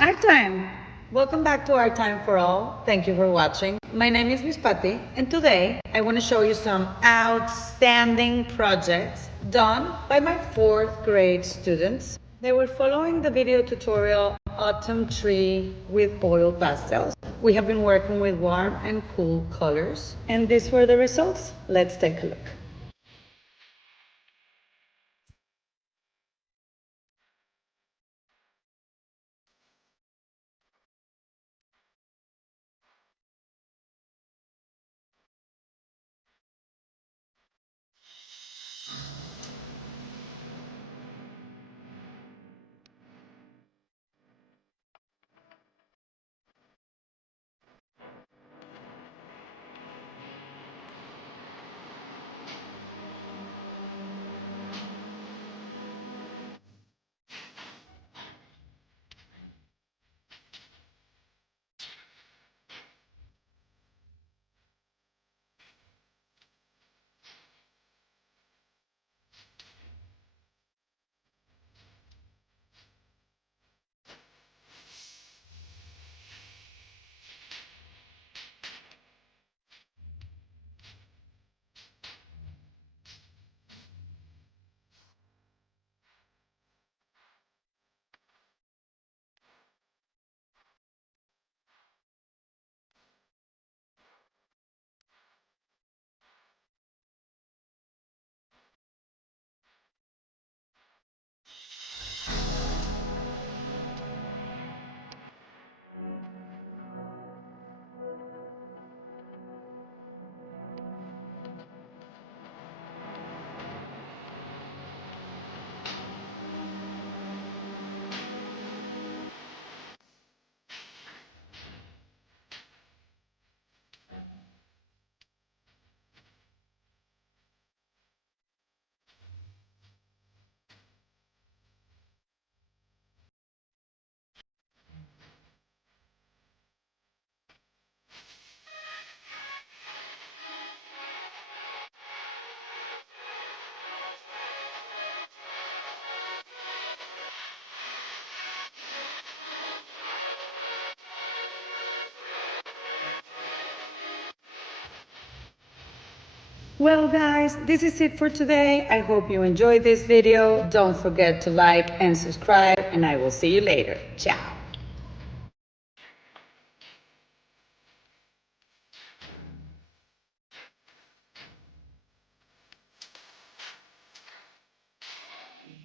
Art time! Welcome back to Art Time for All. Thank you for watching. My name is Miss Patty, and today I want to show you some outstanding projects done by my fourth grade students. They were following the video tutorial Autumn Tree with oil pastels. We have been working with warm and cool colors, and these were the results. Let's take a look. Well guys, this is it for today. I hope you enjoyed this video. Don't forget to like and subscribe, and I will see you later. Ciao!